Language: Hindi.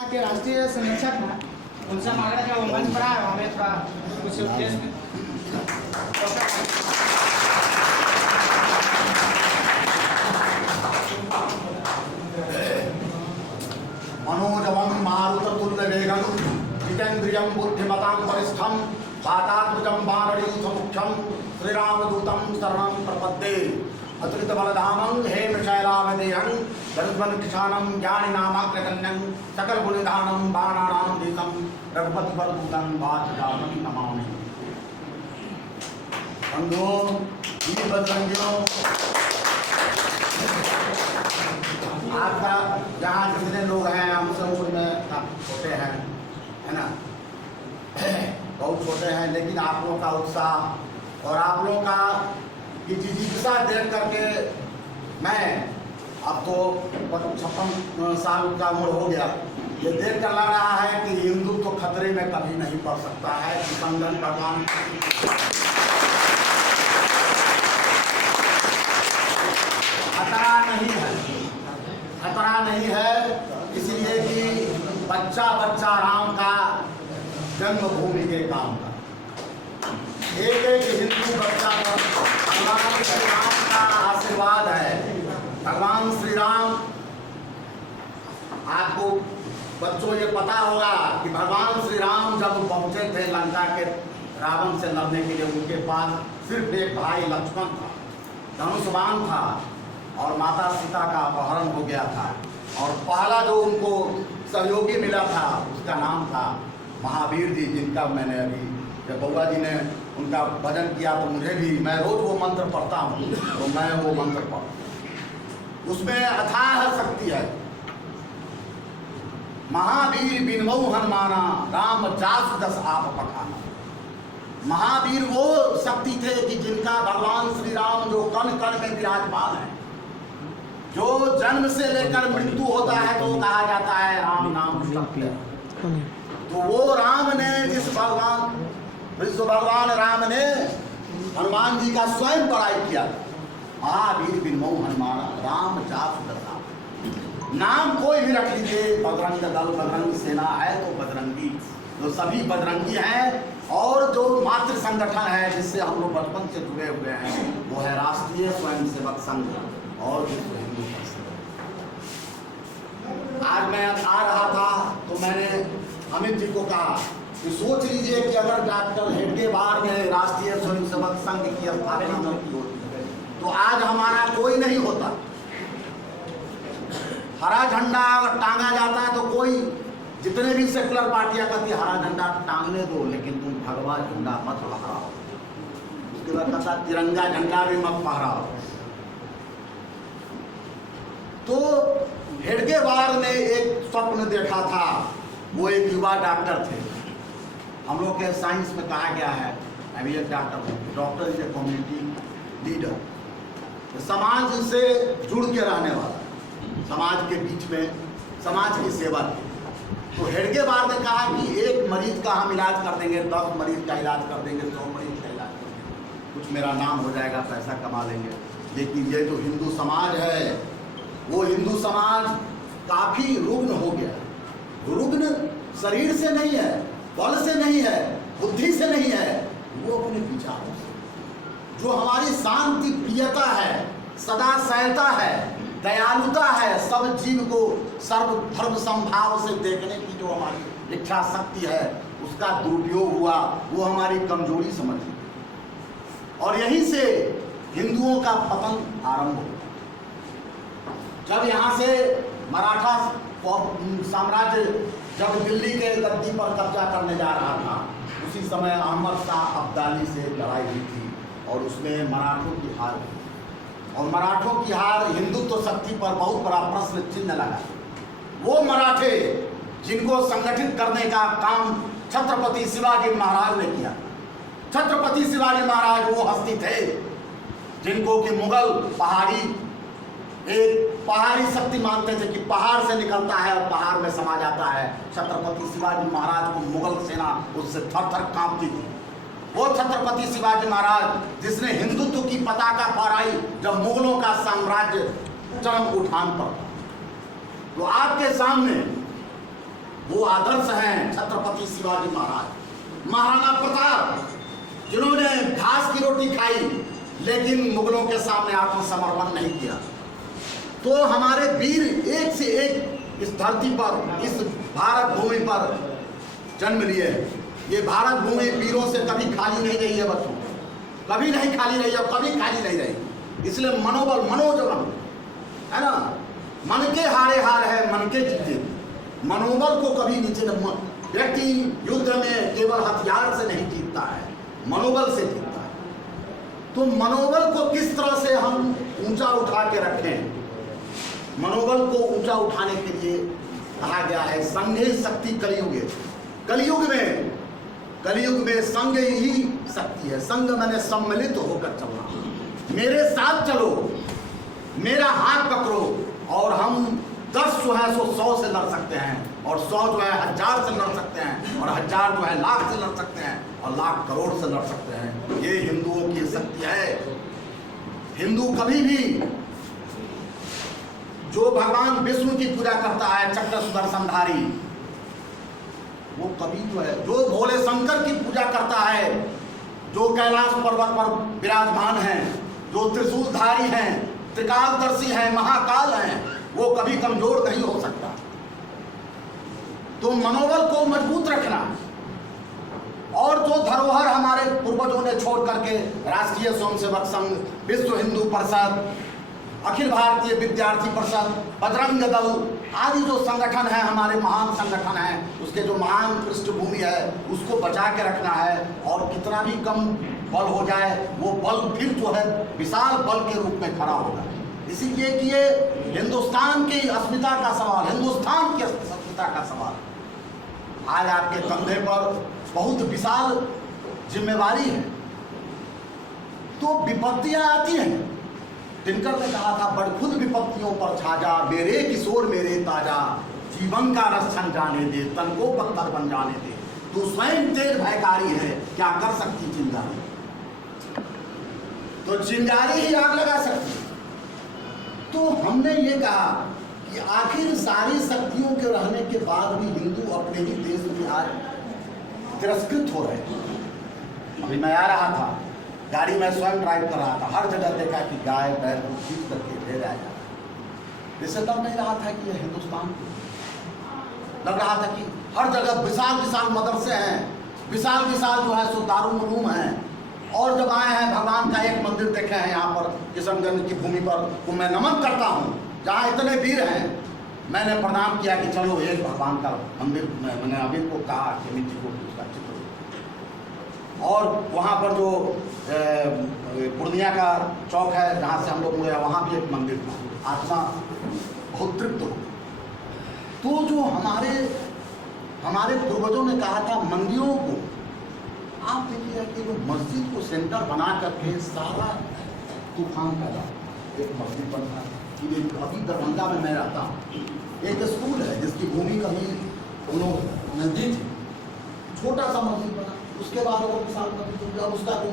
के राष्ट्रीय समीक्षक हैं, उनसे मांग रहे हैं वो मंच पर आए, हमें थोड़ा कुछ केस में मनोजवं मारुततुल्यवेगं जितेन्द्रियं बुद्धिमतां वरिष्ठं वातात्मजं वानरयूथमुख्यं श्रीरामदूतं शरणं प्रपद्ये अतुलितबलधामं हेमशैलावदेहं गरुत्मन्किशानं ज्ञानिनामाग्रगण्यं सकलगुणनिधानं बाणानां धीतं रघुपतिवरदूतं वातजातं नमामि। बंधुओं, वीर बजरंगियों, आपका जहाँ जितने लोग हैं हम सब उनमें छोटे हैं, है ना, बहुत छोटे हैं, लेकिन आप लोगों का उत्साह और आप लोगों का ये जिज्ञासा देख करके मैं अब तो 56 साल का उम्र हो गया, ये देख कर लग रहा है कि हिंदू तो खतरे में कभी नहीं पड़ सकता है। संगन भगवान खतरा नहीं है, खतरा नहीं है, इसलिए कि बच्चा बच्चा राम का जन्मभूमि के काम का एक एक हिंदू बच्चा पर भगवान श्री राम का आशीर्वाद है। भगवान श्री राम, आपको बच्चों ये पता होगा कि भगवान श्री राम जब पहुंचे थे लंका के रावण से लड़ने के लिए, उनके पास सिर्फ एक भाई लक्ष्मण था, धनुष्बाण था, और माता सीता का अपहरण हो गया था। और पहला जो उनको सहयोगी मिला था उसका नाम था महावीर जी, जिनका मैंने अभी जब बउआ जी ने उनका भजन किया तो मुझे भी, मैं रोज वो मंत्र पढ़ता हूँ, तो मैं वो मंत्र पढ़, उसमें अथाह शक्ति है। महावीर बिनमऊ हनुमाना राम जास दस आप पठाना। महावीर वो शक्ति थे कि जिनका भगवान श्री राम जो कण कण में विराजमान है, जो जन्म से लेकर मृत्यु होता है तो कहा जाता है राम नाम सत्य। तो वो राम ने जिस भगवान विश्व भगवान राम ने हनुमान जी का स्वयं बड़ाई किया, महावीर बिनमऊ हनुमान राम जास दशा। नाम कोई भी रख लीजिए, बजरंग दल बजरंग सेना है तो बजरंगी, जो सभी बजरंगी हैं। और जो मातृ संगठन है जिससे हम लोग बचपन से जुड़े हुए हैं वो है राष्ट्रीय स्वयंसेवक संघ और विश्व हिंदू परिषद। आज मैं आ रहा था तो मैंने अमित जी को कहा कि सोच लीजिए कि अगर डॉक्टर हेडगेवार ने राष्ट्रीय स्वयंसेवक संघ की स्थापना न की होती तो आज हमारा कोई नहीं होता। हरा झंडा अगर टांगा जाता है तो कोई, जितने भी सेकुलर पार्टियां कहती हरा झंडा टांगने दो, लेकिन तुम भगवा झंडा मत फहराओ। उसके बाद कहता तिरंगा झंडा भी मत फहराओ। तो हेडगेवार ने एक स्वप्न देखा था, वो एक युवा डॉक्टर थे। हम लोग के साइंस में कहा गया है, अभी एक doctor is a community leader, समाज से जुड़ के रहने वाला, समाज के बीच में समाज की सेवा की। तो हेडगेवार ने कहा कि एक मरीज का हम इलाज कर देंगे, 10 मरीज का इलाज कर देंगे, 100 मरीज का इलाज कर देंगे, कुछ मेरा नाम हो जाएगा, पैसा कमा लेंगे। लेकिन ये जो हिंदू समाज है, वो हिंदू समाज काफी रुग्ण हो गया। रुग्ण शरीर से नहीं है, बल से नहीं है, बुद्धि से नहीं है, वो अपने विचारों से। जो हमारी शांति प्रियता है, सदा सहता है, दयालुता है, सब जीव को सर्वधर्म समभाव से देखने की जो हमारी इच्छा शक्ति है, उसका दुरुपयोग हुआ, वो हमारी कमजोरी समझ ली। और यहीं से हिंदुओं का पतन आरंभ हुआ। जब यहाँ से मराठा साम्राज्य जब दिल्ली के गद्दी पर कब्जा करने जा रहा था, उसी समय अहमद शाह अब्दाली से लड़ाई हुई थी और उसमें मराठों की हार हुई। और मराठों की हार हिंदुत्व शक्ति पर बहुत बड़ा प्रश्न चिन्ह लगा। वो मराठे जिनको संगठित करने का काम छत्रपति शिवाजी महाराज ने किया। छत्रपति शिवाजी महाराज वो हस्ती थे जिनको कि मुगल एक पहाड़ी शक्ति मानते थे कि पहाड़ से निकलता है और पहाड़ में समा जाता है। छत्रपति शिवाजी महाराज को मुगल सेना उससे थर थर कांपती थी। वो छत्रपति शिवाजी महाराज जिसने हिंदुत्व की पताका फहराई जब मुगलों का साम्राज्य चरम उठान पर था। तो आपके सामने वो आदर्श हैं छत्रपति शिवाजी महाराज, महाराणा प्रताप, जिन्होंने घास की रोटी खाई लेकिन मुगलों के सामने आत्मसमर्पण नहीं किया। तो हमारे वीर एक से एक इस धरती पर, इस भारत भूमि पर जन्म लिए। ये भारत भूमि वीरों से कभी खाली नहीं रही है बच्चों, कभी नहीं खाली रही है, कभी खाली नहीं रही। इसलिए मनोबल, मनोजन है ना, मन के हारे हार है, मन के जीते। मनोबल को कभी नीचे न, व्यक्ति युद्ध में केवल हथियार से नहीं जीतता है, मनोबल से जीतता है। तो मनोबल को किस तरह से हम ऊंचा उठा के रखें, मनोबल को ऊंचा उठाने के लिए कहा गया है संघे शक्ति कलियुगे। कलियुग में संघ ही शक्ति है। संघ मैंने सम्मिलित होकर चलना, मेरे साथ चलो, मेरा हाथ पकड़ो, और हम 10 जो है सो 100 से लड़ सकते हैं, और 100 जो है 1000 से लड़ सकते हैं, और 1000 जो है लाख से लड़ सकते हैं, और लाख करोड़ से लड़ सकते हैं। ये हिंदुओं की शक्ति है। हिंदू कभी भी, जो भगवान विष्णु की पूजा करता है चक्र सुदर्शनधारी, वो कभी जो है, जो भोले शंकर की पूजा करता है, जो कैलाश पर्वत पर विराजमान हैं, जो त्रिशूलधारी हैं, त्रिकालदर्शी हैं, महाकाल हैं, वो कभी कमजोर नहीं हो सकता। तो मनोबल को मजबूत रखना, और जो धरोहर हमारे पूर्वजों ने छोड़ करके राष्ट्रीय स्वयंसेवक संघ, विश्व हिंदू परिषद, अखिल भारतीय विद्यार्थी परिषद, बजरंग दल आदि जो संगठन है, हमारे महान संगठन है, उसके जो महान पृष्ठभूमि है उसको बचा के रखना है। और कितना भी कम बल हो जाए, वो बल फिर जो है विशाल बल के रूप में खड़ा होगा। इसीलिए कि ये हिंदुस्तान की अस्मिता का सवाल, हिंदुस्तान की अस्मिता का सवाल आज आपके कंधे पर बहुत विशाल जिम्मेवारी है। तो विपत्तियां आती हैं। दिनकर ने कहा था, बड़ खुद विपत्तियों पर छाजा, मेरे किशोर मेरे ताजा, जीवन का रस छन जाने दे, तन को पत्थर बन जाने दे, तू स्वयं तेज भयकारी है, क्या कर सकती चिंगारी। तो चिंगारी ही आग लगा सकती। तो हमने ये कहा कि आखिर सारी शक्तियों के रहने के बाद भी हिंदू अपने ही देश में आज तिरस्कृत हो रहे हैं। अभी मैं आ रहा था, गाड़ी में स्वयं ड्राइव कर रहा था, हर जगह देखा कि गाय बैल को खींच करके ले जाया जा रहा। इससे लग नहीं रहा था कि यह हिंदुस्तान, लग रहा था कि हर जगह विशाल विशाल मदरसे हैं, विशाल विशाल जो है सो दारुल-उलूम हैं। और जब आए हैं, भगवान का एक मंदिर देखे हैं यहाँ पर किशनगंज की भूमि पर, तो मैं नमन करता हूँ, जहाँ इतने वीर हैं। मैंने प्रणाम किया कि चलो एक भगवान का मंदिर, मैंने अभी को कहा कि अमित जी को उसका चित्र, और वहाँ पर जो पूर्णिया का चौक है जहाँ से हम लोग मुड़े, वहाँ भी एक मंदिर था। आत्मा बहुत तृप्त हो। तो जो हमारे पूर्वजों ने कहा था मंदिरों को, आप देखिए कि वो मस्जिद को सेंटर बना करके सारा तूफान पैदा, एक मस्जिद बनता है। अभी दरभंगा में मैं रहता हूँ, एक स्कूल है जिसकी भूमि कभी हम लोग नजदीक थी, छोटा सा मस्जिद बना, उसके बाद वो विशाल मस्जिद, अब उसका